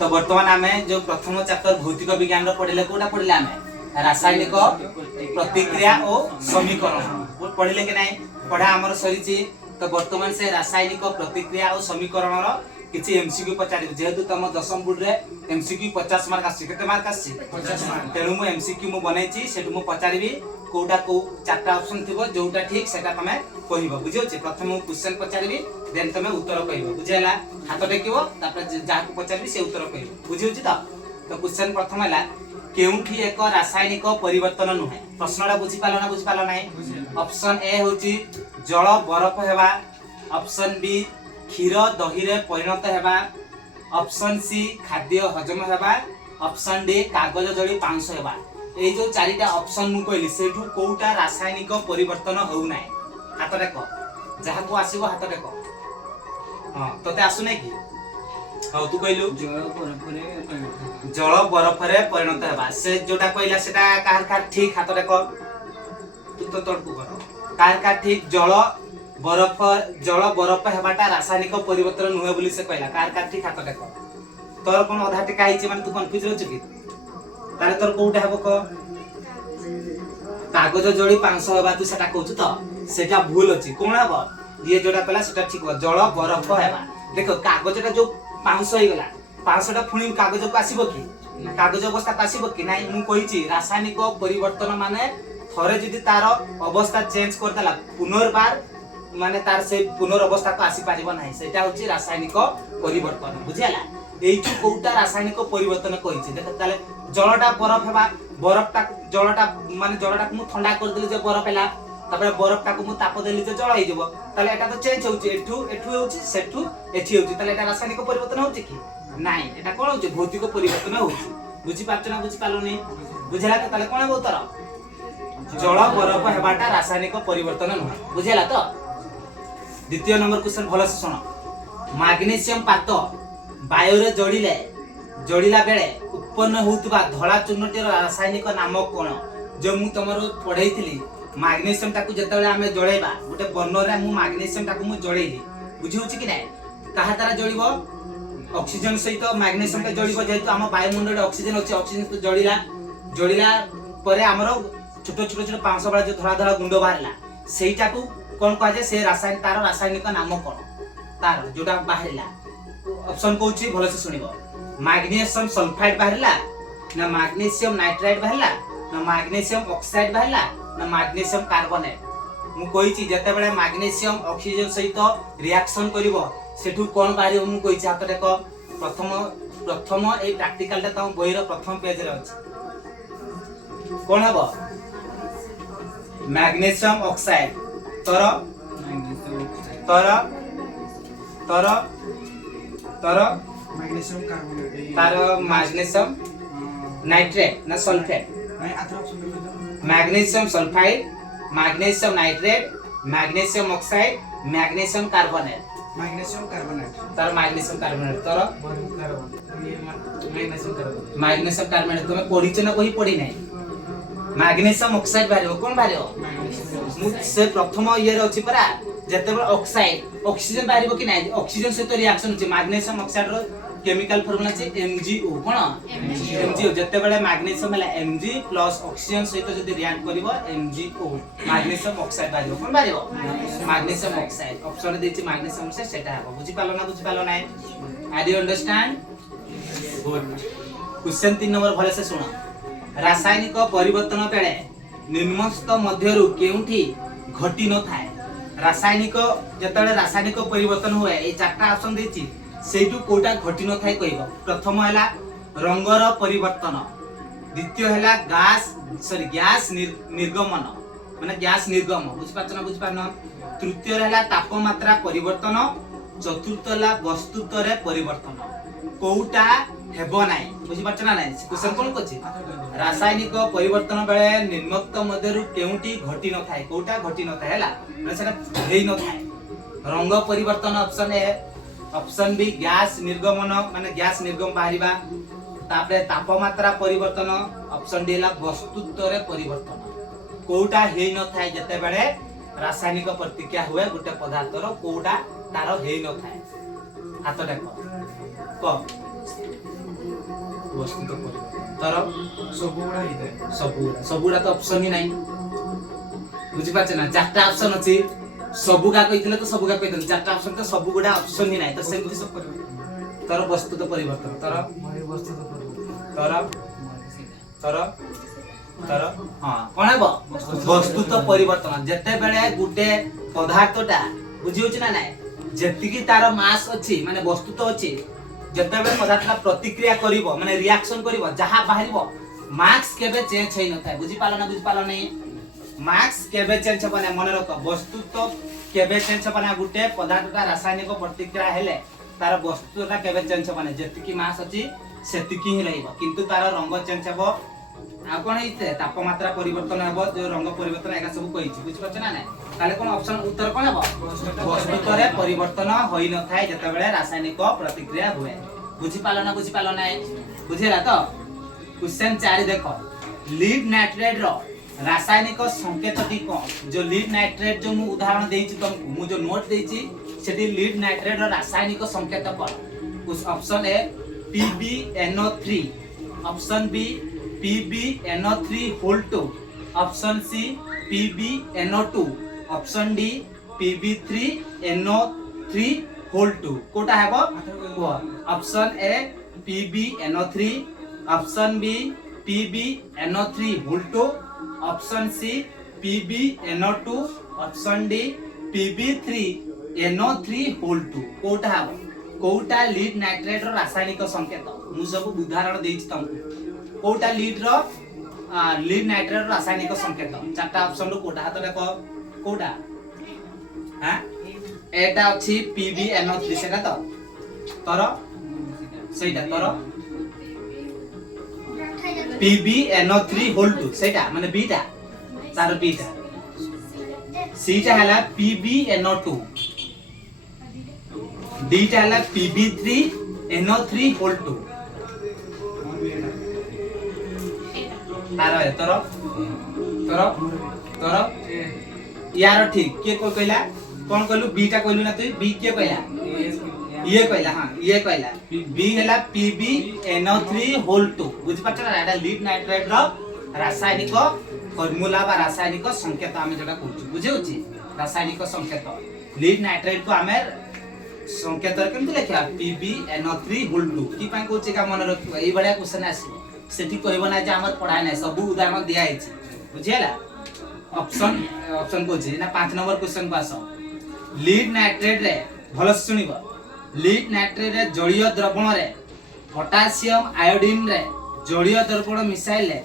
तो वर्तमान आम जो प्रथम चैप्टर भौतिक विज्ञान पढ़ले कोटा पढ़ले आम रासायनिक प्रतिक्रिया और समीकरण पढ़ले कि नहीं पढ़ा आमर सरी। तो वर्तमान से रासायनिक प्रतिक्रिया और समीकरण किसी एमसीक्यू पचार जेहेतु तुम 10वीं बोर्ड रे एमसीक्यू 50 मार्क आसी केते मार्क आसी 50 मार्क तेणु मु एमसीक्यू मु बनैछि सेटु मु पचारिबी कोटा को चारटा ऑप्शन थिबो जोटा ठीक सेटा तमे कहिबो बुझियो छी। प्रथम मु क्वेश्चन पचारिबी देन तमे उत्तर कहिबो बुझियला हाथ टेकिबो तापर जाको पचारिबी से उत्तर कहिबो बुझियो छी। तो क्वेश्चन प्रथम हला केउठी एक रासायनिक परिवर्तन नुहे प्रश्नटा बुझी पालो नाही। ऑप्शन ए होची जल बरफ हेबा, ऑप्शन बी क्षीर दही रे परिणत हेबा, ऑप्शन सी खाद्य हजम हेबा, ऑप्शन डी कागज जड़ी पांच हेबा। ए जो चारिटा ऑप्शन मु कहली सेठू कोउटा रासायनिक परिवर्तन होउ नाही हाथ टेक जहा को आसीबो हाथ टेक। हां तते आसु नै की हाउ तू कहलु जल बरफ रे परिणत हेबा से जोटा कहला सेटा कार कार ठीक हाथ टेक तू तो तोड़कू कर कार कार ठीक जल बरफ हेबाटा रासायनिक परिवर्तन नुहे बोली से कहला कार कार ठीक हाथ टेक। तोर कोन आधा टेका आइचे माने तू कंफ्यूज होछ की ताले तोर कोउटा हेबो क कागज जोड़ी 500 हेबा तू सेटा कहू तो सेटा भूल अछि कोन हेबो ये जोटा कहला सेटा ठीक हो जल बरफ हेबा। देखो कागजटा जो 500 हे गला 500 टा पुणी कागज को आसीबो की कागज अवस्था को आसीबो की नाही मु कहिची रासायनिक परिवर्तन माने थरे जदी तार अवस्था चेंज कर देला पुनर्बार माने तार से पुनर्वस्था को आसी पारिबो नाही सेटा होची रासायनिक परिवर्तन बुझियाला। एइचु कोउटा रासायनिक परिवर्तन कहिची देख ताले जलटा बरफ हेबा बरफटा जलटा माने जलटा को मु ठंडा कर देली जे बरफ हेला तापर बरफटा को मु ताप देली जे जल हे जबो ताले एटा तो चेंज होची एठू होची सेठू एठी होची ताले एटा रासायनिक परिवर्तन होची की नाही एटा कोन होची भौतिक परिवर्तन होची बुझी पाछ ना बुझी पालो नै बुझला त ताले कोन उत्तर जल बरफ हेबाटा रासायनिक परिवर्तन न बुझला तो। द्वितीय नंबर क्वेश्चन भलो से सुनो मैग्नीशियम पात वायु रे जोड़िला बेले उत्पन्न होतबा धळा चूर्णटीर रासायनिक नाम कोन जो मु तमरो पढैथिली मैग्नीशियम टाकू जेतेबेले आमे जळैबा गोटे बर्नर रे मु मैग्नीशियम टाकू मु जळैली बुझिउछि कि नै काहा तारा जळिबो ऑक्सीजन सहित मैग्नीशियम के जळिबो जेतु हम वायुमंडल रे ऑक्सीजन अछि ऑक्सीजन तो जळिला परे हमरो छोटो 500 वाला जो धड़ा धड़ा गुंड बाहरला सेइटा को कोन कह जे से रासायनिक तार रासायनिक नाम कोन तार जोटा बाहरला ऑप्शन कहूची भलो से सुनिबो मैग्नीशियम सल्फाइड बाहरला ना मैग्नीशियम नाइट्राइड बाहरला ना मैग्नीशियम ऑक्साइड बाहरला ना मैग्नीशियम कार्बोनेट मु कहिची जते बेले मैग्नीशियम ऑक्सीजन सहित रिएक्शन करिवो सेठू कोन बाहरियो मु कहिची हाथ देखो प्रथम ए प्रैक्टिकल ता तम बहिर प्रथम पेज रे अछि कोन हबो मैग्नीशियम ऑक्साइड तर मैग्नीशियम कार्बोनेट तार मैग्नीशियम नाइट्रेट ना सल्फेट नहीं आथरा option magnesium sulphide magnesium nitrate magnesium oxide magnesium carbonate तार मैग्नीशियम कार्बोनेट तर मैग्नीशियम कार्बोनेट तुम पढिछ ना कोही पढि नै मैग्नीशियम ऑक्साइड बारियो कोन बारियो से प्रथम ईयर अछि परा जेतेबे ऑक्साइड ऑक्सीजन बारिबो कि नै ऑक्सीजन सहित रिएक्शन अछि मैग्नीशियम ऑक्साइड रो केमिकल फार्मूला अछि MgO कोन MgO जेतेबेले मैग्नीशियम हला Mg प्लस ऑक्सीजन सहित जदी रिएक्ट करिवो MgO मैग्नीशियम ऑक्साइड बारिबो कोन बारिबो मैग्नीशियम ऑक्साइड ऑप्शन देछि मैग्नीशियम ऑक्साइड सेटा हबो बुझि पालो नै I do understand good. Question 3 number भले से सुनो रासायनिक परिवर्तन बेले निम्नस्थ मध्यरु केउठी घटी न थाए रासायनिक जतले रासायनिक परिवर्तन हुए ए चारटा ऑप्शन देछि सेटू कोटा घटी न थाए कहबो। प्रथम हैला रंगर परिवर्तन द्वितीय हैला गैस निर्गमन माने गैस निर्गम बुझ पाछना तृतीय हैला तापमात्रा परिवर्तन चतुर्थ हैला वस्तुत्व रे परिवर्तन कोउटा हेबो नाही बुझि पाछना नाही क्वेश्चन कोन कछि रासायनिक परिवर्तन बेले निम्नक्त मध्यरु केउटी घटी न थाए कोउटा घटी न थाए हैला माने सेटा हेई न थाए रंग परिवर्तन option A option B gas निर्गमन माने गैस निर्गम बाहरिबा तापरे तापमात्रा परिवर्तन ऑप्शन डी ला वस्तुत्व रे परिवर्तन कोउटा हेई न थाए जते बेले रासायनिक प्रतिक्रिया हुए गुटे पदार्थ रो कोउटा तारो हेई न थाए हाथ देखो क वस्तु तो परिवर्तन तर सबुड़ा तो ऑप्शन ही नहीं बुझी पाछे ना चारटा ऑप्शन अछि सबुगा कहितले तो सबुगा कहितले चारटा ऑप्शन तो सबुगुडा ऑप्शन ही नहीं तो सेमति सब परिवर्तन तर वस्तु तो परिवर्तन तर हां कोन हेबो वस्तु तो परिवर्तन जते बेले गुटे पदार्थटा बुझी होछ ना नाही जेतिकी तार मास अछि माने वस्तु तो अछि जते बेले पदार्थटा प्रतिक्रिया करिवो माने रिएक्शन करिवो जहा बाहरिवो मार्क्स केबे चेंज छै नथाय बुझी पालो नहीं मार्क्स केबे चेंज हबने मन रख वस्तु तो केबे चेंज हबने गुटे पदार्थटा रासायनिक प्रतिक्रिया हेले तार वस्तुटा केबे चेंज हबने जेतिकी मास अछि सेतिकी ही रहइबो किंतु तार रंग चेंज हबो आ कोन हिते तापमात्रा परिवर्तन हबो जो रंग परिवर्तन एका सब कहिछि बुझ पछ ना नै ताले कोन ऑप्शन उत्तर कोन हबो वस्तु रे परिवर्तन होई न थाय जते बेले रासायनिक प्रतिक्रिया हुए बुझी पालो ना बुझिरा तो क्वेश्चन 4 देखो लीड नाइट्रेट रो रासायनिक संकेतटी कोन जो लीड नाइट्रेट जो मु उदाहरण देइछि तुमको मु जो नोट देइछि सेठी लीड नाइट्रेट रो रासायनिक संकेत कोन उस option A PbNO3 option B PbNO3 whole 2 option C PbNO2 option D Pb3NO3 whole 2 कोटा हेबो option A PbNO3 option B PbNO3 whole 2 option C PbNO2 option D Pb3NO3 whole 2 कोटा हेबो कोटा लीड नाइट्रेट रो रासायनिक संकेत मु सब उदाहरण देइछि तुमको कोटा लीड नाइट्रेट रो रासायनिक संकेत चारटा ऑप्शन रो कोटा हाथ देखो कोटा हां एटा अछि PbNO3 सेटा तो तर सेटा तर PbNO3 होल 2 सेटा माने बीटा चार बीटा सीटा हला PbNO2 डीटा हला Pb3NO3 होल 2 तार है तर यार ठीक के को कहला कोन कहलु बीटा कहलु ना तू बी के कहला ये कहला हां ये कहला बी हला PbNO3 होल 2 बुझ पाछ ना एटा लीड नाइट्रेट रो रासायनिक फॉर्मूला बा रासायनिक संकेत आमे जेटा कहू बुझे होची रासायनिक संकेत लीड नाइट्रेट को आमे संकेत केमति लेखा PbNO3 होल 2 की पय कोची का मन रखिबो एई बढिया क्वेश्चन आसी सेठी कहबो ना जे हमर पढ़ाई नै सब उदाहरण दिया आइछि बुझियला ऑप्शन को छी ना 5 नंबर क्वेश्चन पास लीड नाइट्रेट रे भलो सुनिबो लीड नाइट्रेट रे जलीय द्रवण रे पोटेशियम आयोडीन रे जलीय द्रवण मिसाइले